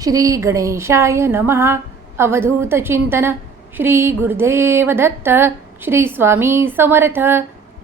श्री गणेशाय नमः। अवधूत चिंतन। श्री गुरुदेव दत्त। श्री स्वामी समर्थ।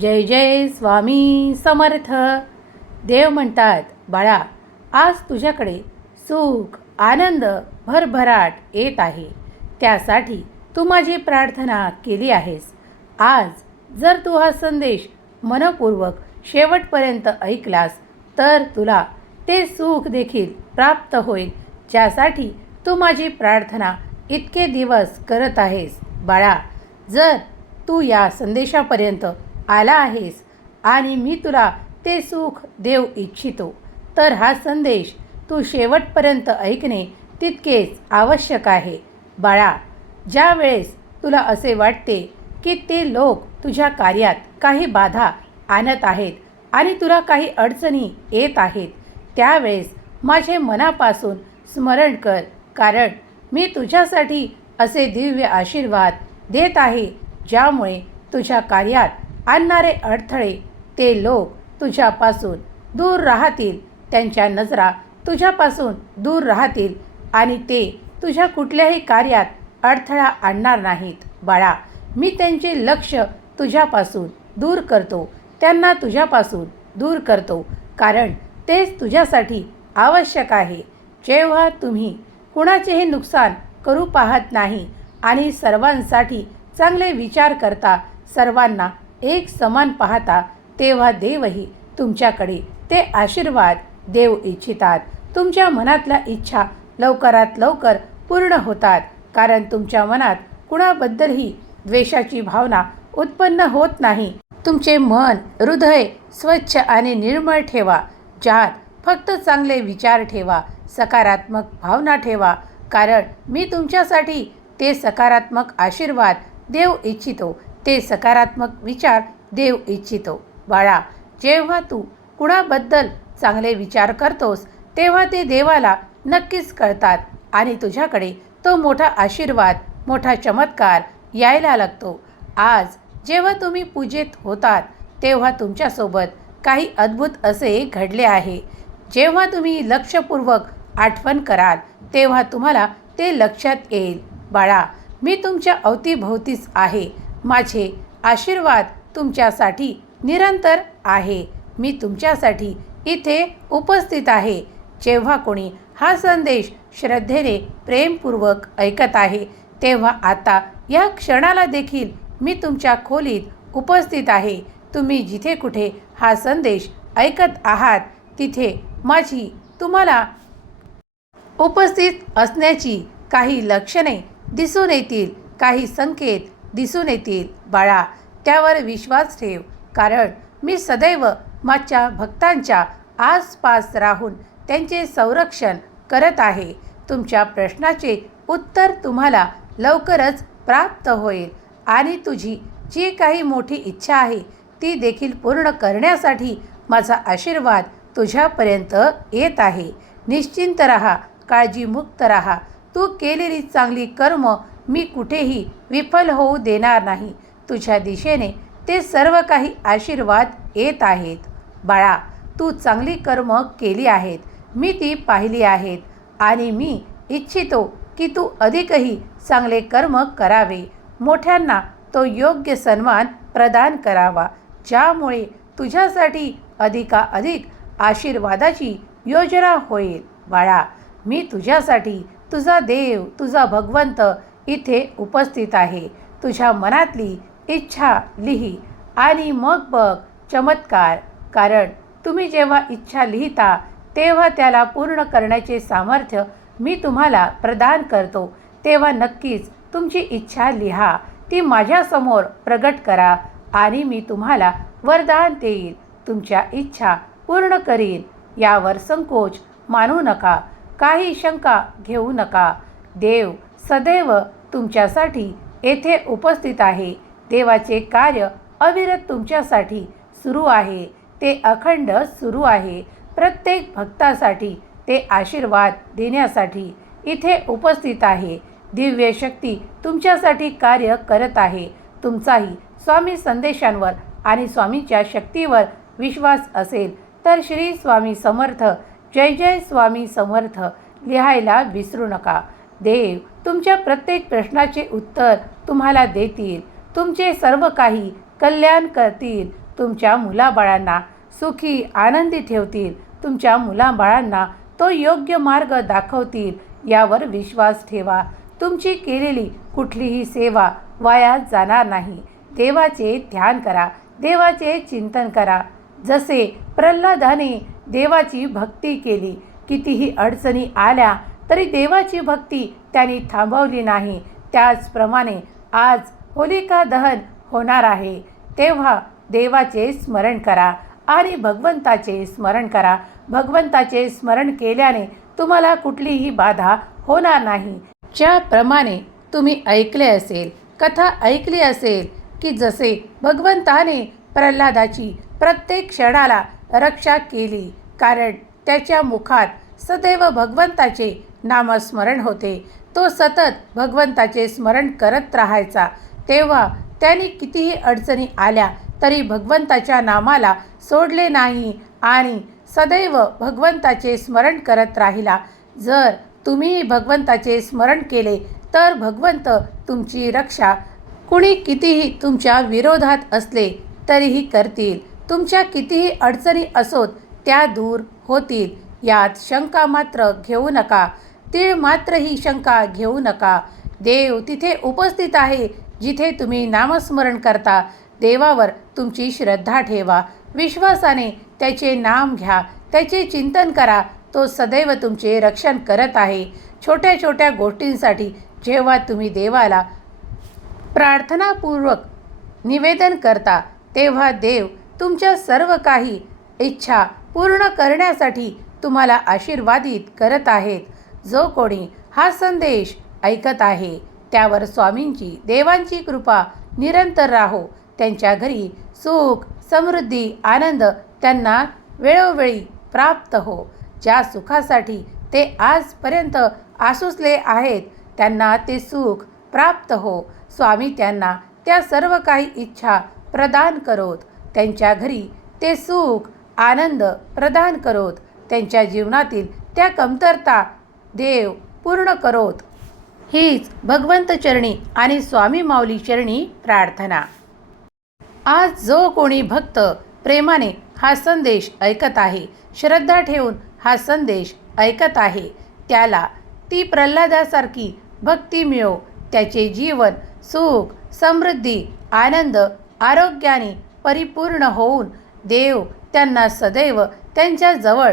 जय जय स्वामी समर्थ। देव म्हणतात बाळा आज तुझ्याकडे सुख आनंद भरभराट येत आहे. त्यासाठी तू माझी प्रार्थना केली आहेस. आज जर तू हा संदेश मनपूर्वक शेवटपर्यंत ऐकलास तर तुला ते सुख देखील प्राप्त होईल ज्यासाठी तू माझी प्रार्थना इतके दिवस करत आहेस. बाळा जर तू या संदेशापर्यंत आला आहेस आणि मी तुला ते सुख देऊ इच्छितो तर हा संदेश तू शेवटपर्यंत ऐकणे तितकेच आवश्यक आहे. बाळा ज्या वेळेस तुला असे वाटते की ते लोक तुझ्या कार्यात काही बाधा आणत आहेत आणि तुला काही अडचणी येत आहेत त्यावेळेस माझे मनापासून स्मरण कर कारण मी तुझ्यासाठी असे दिव्य आशीर्वाद देत आहे ज्यामुळे तुझ्या कार्यात आणणारे अडथळे ते लोक तुझ्यापासून दूर राहतील त्यांच्या नजरा तुझ्यापासून दूर राहतील आणि ते तुझ्या कुठल्याही कार्यात अडथळा आणणार नाहीत. बाळा मी त्यांचे लक्ष तुझ्यापासून दूर करतो त्यांना तुझ्यापासून दूर करतो कारण तेच तुझ्यासाठी आवश्यक आहे. जेव्हा तुम्ही कुणाचेही नुकसान करू पाहत नाही आणि सर्वांसाठी चांगले विचार करता सर्वांना एक समान पाहता तेव्हा देवही तुमच्याकडे ते आशीर्वाद देऊ इच्छितात. तुमच्या मनातल्या इच्छा लवकरात लवकर पूर्ण होतात कारण तुमच्या मनात कुणाबद्दलही द्वेषाची भावना उत्पन्न होत नाही. तुमचे मन हृदय स्वच्छ आणि निर्मळ ठेवा ज्यात फक्त चांगले विचार ठेवा सकारात्मक भावना ठेवा. कारण मी तुमच्यासाठी ते सकारात्मक आशीर्वाद देव इच्छितो ते सकारात्मक विचार देव इच्छितो. बाळा जेव्हा तू कुणाबद्दल चांगले विचार करतोस तेव्हा ते देवाला नक्कीच कळतात आणि तुझ्याकडे तो मोठा आशीर्वाद मोठा चमत्कार यायला लागतो. आज जेव्हा तुम्ही पूजेत होतात तेव्हा तुमच्यासोबत काही अद्भुत असे घडले आहे. जेव्हा तुम्ही लक्षपूर्वक आठवण कराल तेव्हा तुम्हाला ते लक्षात येईल. बाळा मी तुमच्या अवतीभोवतीच आहे. माझे आशीर्वाद तुमच्यासाठी निरंतर आहे. मी तुमच्यासाठी इथे उपस्थित आहे. जेव्हा कोणी हा संदेश श्रद्धेने प्रेमपूर्वक ऐकत आहे तेव्हा आता या क्षणाला देखील मी तुमच्या खोलीत उपस्थित आहे. तुम्ही जिथे कुठे हा संदेश ऐकत आहात तिथे माझी तुम्हाला उपस्थित असण्याची काही लक्षणे दिसून येतील काही संकेत दिसून येतील. बाळा त्यावर विश्वास ठेव कारण मी सदैव माझ्या भक्तांच्या आसपास राहून त्यांचे संरक्षण करत आहे. तुमच्या प्रश्नाचे उत्तर तुम्हाला लवकरच प्राप्त होईल आणि तुझी जी काही मोठी इच्छा आहे ती देखील पूर्ण करण्यासाठी माझा आशीर्वाद तुझ्यापर्यंत येत आहे. निश्चिंत राहा काळजीमुक्त राहा. तू केलेली चांगली कर्म मी कुठेही विफल होऊ देणार नाही. तुझ्या दिशेने ते सर्व काही आशीर्वाद येत आहेत. बाळा तू चांगली कर्म केली आहेत. मी ती पाहिली आहेत आणि मी इच्छितो की तू अधिकही चांगले कर्म करावे. मोठ्यांना तो योग्य सन्मान प्रदान करावा ज्यामुळे तुझ्यासाठी अधिकाधिक आशीर्वादाची योजना होईल. बाळा मी तुझ्यासाठी तुझा देव तुझा भगवंत इथे उपस्थित आहे. तुझ्या मनातली इच्छा लिही आणि मग बघ चमत्कार. कारण तुम्ही जेव्हा इच्छा लिहिता तेव्हा त्याला पूर्ण करण्याचे सामर्थ्य मी तुम्हाला प्रदान करतो. तेव्हा नक्कीच तुमची इच्छा लिहा. ती माझ्यासमोर प्रगट करा आणि मी तुम्हाला वरदान देईल. तुमच्या इच्छा पूर्ण करीन. यावर संकोच मानू नका. काही शंका घेऊ नका. देव सदैव तुमच्यासाठी येथे उपस्थित आहे. देवाचे कार्य अविरत तुमच्यासाठी सुरू आहे. ते अखंड सुरू आहे. प्रत्येक भक्तासाठी ते आशीर्वाद देण्यासाठी इथे उपस्थित आहे. दिव्य शक्ती तुमच्यासाठी कार्य करत आहे. तुमचाही स्वामी संदेशांवर आणि स्वामीच्या शक्तीवर विश्वास असेल. तर श्री स्वामी समर्थ जय जय स्वामी समर्थ लिहायला विसरू नका. देव तुमच्या प्रत्येक प्रश्नाचे उत्तर तुम्हाला देतील. तुमचे सर्व काही कल्याण करतील. तुमच्या मुलाबाळांना सुखी आनंदी ठेवतील. तुमच्या मुलाबाळांना तो योग्य मार्ग दाखवतील यावर विश्वास ठेवा. तुमची केलेली कुठलीही सेवा वाया जाणार नाही. देवाचे ध्यान करा. देवाचे चिंतन करा. जसे प्रल्हादाने देवाची भक्ती केली कितीही अडचणी आल्या तरी देवाची भक्ती त्यांनी थांबवली नाही. त्याचप्रमाणे आज होलिका दहन होणार आहे. तेव्हा देवाचे स्मरण करा आणि भगवंताचे स्मरण करा. भगवंताचे स्मरण केल्याने तुम्हाला कुठलीही बाधा होणार नाही. ज्याप्रमाणे तुम्ही ऐकले असेल कथा ऐकली असेल की जसे भगवंताने प्रल्हादाची प्रत्येक क्षणाला रक्षा केली कारण त्याच्या मुखात सदैव भगवंताचे नामस्मरण होते. तो सतत भगवंताचे स्मरण करत राहायचा. तेव्हा त्यांनी कितीही अडचणी आल्या तरी भगवंताच्या नामाला सोडले नाही आणि सदैव भगवंताचे स्मरण करत राहिला. जर तुम्ही भगवंताचे स्मरण केले तर भगवंत तुमची रक्षा कुणी कितीही तुमच्या विरोधात असले तरीही करतील. तुमच्या कितीही अडचणी असोत त्या दूर होतील. यात शंका मात्र घेऊ नका. तीळ मात्र ही शंका घेऊ नका. देव तिथे उपस्थित आहे जिथे तुम्ही नामस्मरण करता. देवावर तुमची श्रद्धा ठेवा. विश्वासाने त्याचे नाम घ्या. त्याचे चिंतन करा. तो सदैव तुमचे रक्षण करत आहे. छोट्या छोट्या गोष्टींसाठी जेव्हा तुम्ही देवाला प्रार्थनापूर्वक निवेदन करता तेव्हा देव तुमच्या सर्व काही इच्छा पूर्ण करण्यासाठी तुम्हाला आशीर्वादित करत आहेत. जो कोणी हा संदेश ऐकत आहे त्यावर स्वामींची देवांची कृपा निरंतर राहो. त्यांच्या घरी सुख समृद्धी आनंद त्यांना वेळोवेळी प्राप्त हो. ज्या सुखासाठी ते आजपर्यंत आसुसले आहेत त्यांना ते सुख प्राप्त हो. स्वामी त्यांना त्या सर्व काही इच्छा प्रदान करोत. त्यांच्या घरी ते सुख आनंद प्रदान करोत. त्यांच्या जीवनातील त्या कमतरता देव पूर्ण करोत. हीच भगवंत चरणी आणि स्वामी माऊली चरणी प्रार्थना. आज जो कोणी भक्त प्रेमाने हा संदेश ऐकत आहे श्रद्धा ठेवून हा संदेश ऐकत आहे त्याला ती प्रल्हादासारखी भक्ती मिळो. त्याचे जीवन सुख समृद्धी आनंद आरोग्याने परिपूर्ण होऊन देव त्यांना सदैव त्यांच्याजवळ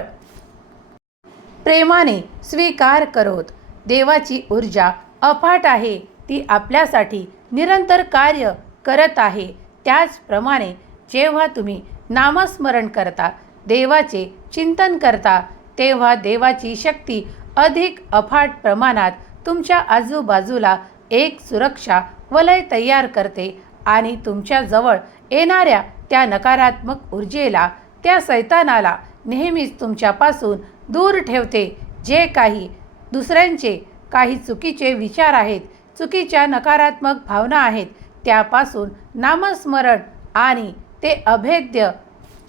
प्रेमाने स्वीकार करोत. देवाची ऊर्जा अफाट आहे ती आपल्यासाठी निरंतर कार्य करत आहे. त्याचप्रमाणे जेव्हा तुम्ही नामस्मरण करता देवाचे चिंतन करता तेव्हा देवाची शक्ती अधिक अफाट प्रमाणात तुमच्या आजूबाजूला एक सुरक्षा वलय तयार करते. आणि तुमच्याजवळ येणाऱ्या त्या नकारात्मक ऊर्जेला त्या सैतानाला नेहमीच तुमच्यापासून दूर ठेवते जे काही दुसऱ्यांचे काही चुकीचे विचार आहेत चुकीच्या नकारात्मक भावना आहेत त्यापासून नामस्मरण आणि ते अभेद्य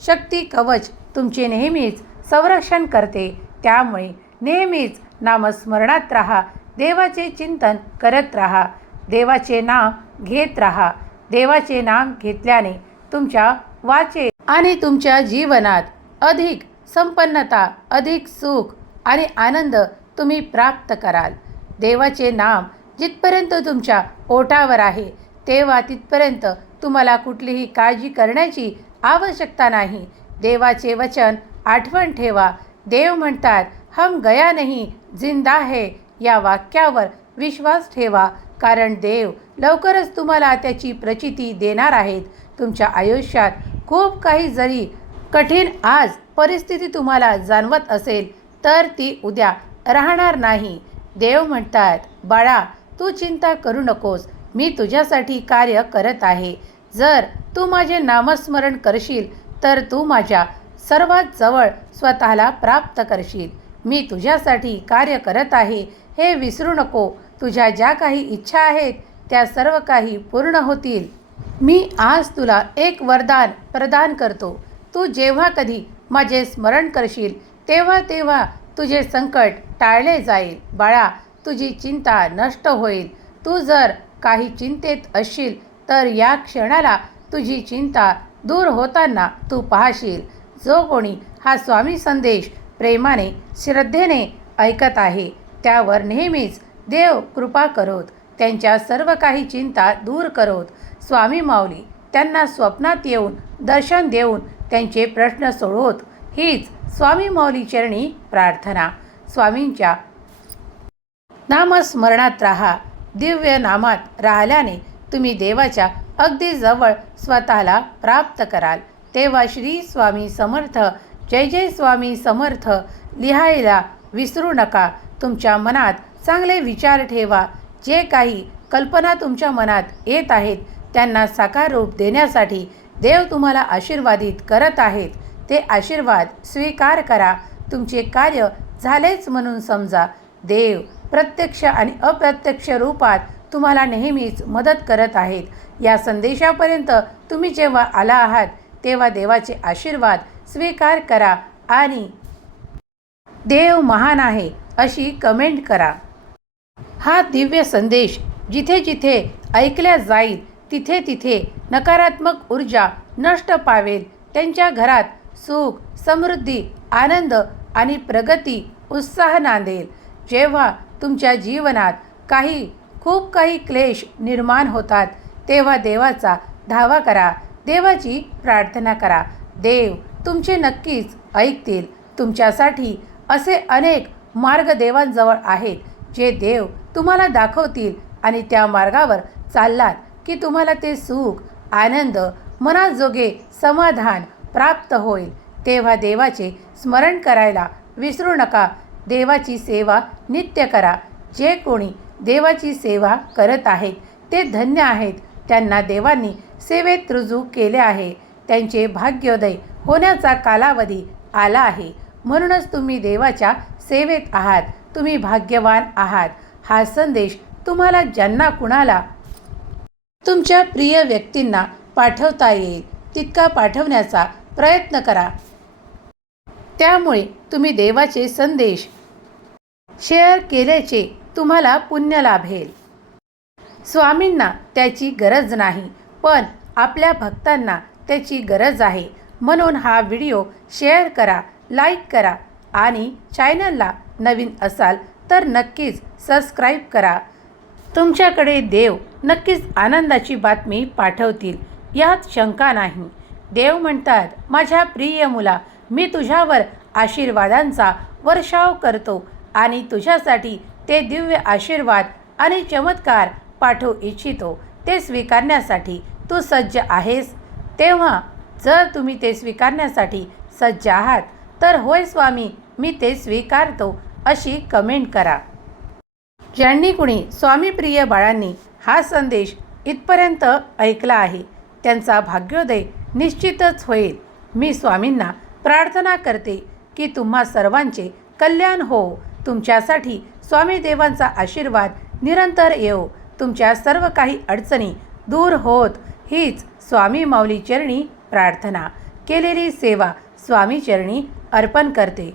शक्ती कवच तुमचे नेहमीच संरक्षण करते. त्यामुळे नेहमीच नामस्मरणात राहा देवाचे चिंतन करत राहा देवाचे नाव घेत राहा. देवाचे नाम घेतल्याने तुमच्या वाचे आणि तुमच्या जीवनात अधिक संपन्नता अधिक सुख आणि आनंद तुम्ही प्राप्त कराल. देवाचे नाम जिथपर्यंत तुमच्या ओठावर आहे तेव्हा तिथपर्यंत तुम्हाला कुठलीही काळजी करण्याची आवश्यकता नाही. देवाचे वचन आठवण ठेवा. देव म्हणतात हम गया नाही जिंदा है. या वाक्यावर विश्वास ठेवा कारण देव लवकरच तुम्हाला त्याची प्रचिती देणार आहेत. तुमच्या आयुष्यात खूप काही जरी कठीण आज परिस्थिती तुम्हाला जाणवत असेल तर ती उद्या राहणार नाही. देव म्हणतात बाळा तू चिंता करू नकोस. मी तुझ्यासाठी कार्य करत आहे. जर तू माझे नामस्मरण करशील तर तू माझ्या सर्वात जवळ स्वतःला प्राप्त करशील. मी तुझ्यासाठी कार्य करत आहे. हे विसरू नको. तुझ्या ज्या काही इच्छा आहेत त्या सर्व काही पूर्ण होतील. मी आज तुला एक वरदान प्रदान करतो. तू जेव्हा कधी माझे स्मरण करशील तेव्हा तेव्हा तुझे संकट टाळले जाईल. बाळा तुझी चिंता नष्ट होईल. तू जर काही चिंतेत असशील तर या क्षणाला तुझी चिंता दूर होताना तू पाहशील. जो कोणी हा स्वामी संदेश प्रेमाने श्रद्धेने ऐकत आहे त्यावर नेहमीच देव कृपा करोत. त्यांच्या सर्व काही चिंता दूर करत. स्वामी माऊली त्यांना स्वप्नात येऊन दर्शन देऊन त्यांचे प्रश्न सोडवत. हीच स्वामी माऊली चरणी प्रार्थना. स्वामींच्या नामस्मरणात राहा. दिव्य नामात राहिल्याने तुम्ही देवाच्या अगदी जवळ स्वतःला प्राप्त कराल. तेव्हा श्री स्वामी समर्थ जय जय स्वामी समर्थ लिहायला विसरू नका. तुमच्या मनात चांगले विचार ठेवा. जे काही कल्पना तुमच्या मनात येत आहेत त्यांना साकार रूप देण्यासाठी देव तुम्हाला आशीर्वादित करत आहेत. ते आशीर्वाद स्वीकार करा. तुमचे कार्य झालेच म्हणून समजा. देव प्रत्यक्ष आणि अप्रत्यक्ष रूपात तुम्हाला नेहमीच मदत करत आहेत. या संदेशापर्यंत तुम्ही जेव्हा आला आहात तेव्हा देवाचे आशीर्वाद स्वीकार करा आणि देव महान आहे अशी कमेंट करा. हा दिव्य संदेश जिथे जिथे ऐकल्या जाईल तिथे तिथे नकारात्मक ऊर्जा नष्ट पावेल. त्यांच्या घरात सुख समृद्धी आनंद आणि प्रगती उत्साह नांदेल. जेव्हा तुमच्या जीवनात काही खूप काही क्लेश निर्माण होतात तेव्हा देवाचा धावा करा. देवाची प्रार्थना करा. देव तुमचे नक्कीच ऐकतील. तुमच्यासाठी असे अनेक मार्ग देवांजवळ आहेत. जे देव तुम्हाला दाखवतील आणि त्या मार्गावर चाललात की तुम्हाला ते सुख आनंद मनाजोगे समाधान प्राप्त होईल. तेव्हा देवाचे स्मरण करायला विसरू नका. देवाची सेवा नित्य करा. जे कोणी देवाची सेवा करत आहेत ते धन्य आहेत. त्यांना देवांनी सेवेत रुजू केले आहे. त्यांचे भाग्योदय होण्याचा कालावधी आला आहे. म्हणूनच तुम्ही देवाच्या सेवेत आहात. तुम्ही भाग्यवान आहात. हा संदेश तुम्हाला ज्यांना कुणाला तुमच्या प्रिय व्यक्तींना पाठवता येईल तितका पाठवण्याचा प्रयत्न करा. त्यामुळे तुम्ही देवाचे संदेश शेअर केल्याचे तुम्हाला पुण्य लाभेल. स्वामींना त्याची गरज नाही पण आपल्या भक्तांना त्याची गरज आहे. म्हणून हा व्हिडिओ शेअर करा लाईक करा आणि चॅनलला नवीन असाल तर नक्कीच सबस्क्राईब करा. तुमच्याकडे देव नक्कीच आनंदाची बातमी पाठवतील यात शंका नाही. देव म्हणतात माझ्या प्रिय मुला मी तुझ्यावर आशीर्वादांचा वर्षाव करतो आणि तुझ्यासाठी ते दिव्य आशीर्वाद आणि चमत्कार पाठवू इच्छितो. ते स्वीकारण्यासाठी तू सज्ज आहेस. तेव्हा जर तुम्ही ते स्वीकारण्यासाठी सज्ज आहात तर होय स्वामी मी ते स्वीकारतो अशी कमेंट करा. ज्यांनी कुणी स्वामीप्रिय बाळांनी हा संदेश इथपर्यंत ऐकला आहे त्यांचा भाग्योदय निश्चितच होईल. मी स्वामींना प्रार्थना करते की तुम्हा सर्वांचे कल्याण हो. तुमच्यासाठी स्वामी देवांचा आशीर्वाद निरंतर येऊ तुमच्या सर्व काही अडचणी दूर होत हीच स्वामी माऊली चरणी प्रार्थना. केलेली सेवा स्वामी चरणी अर्पण करते.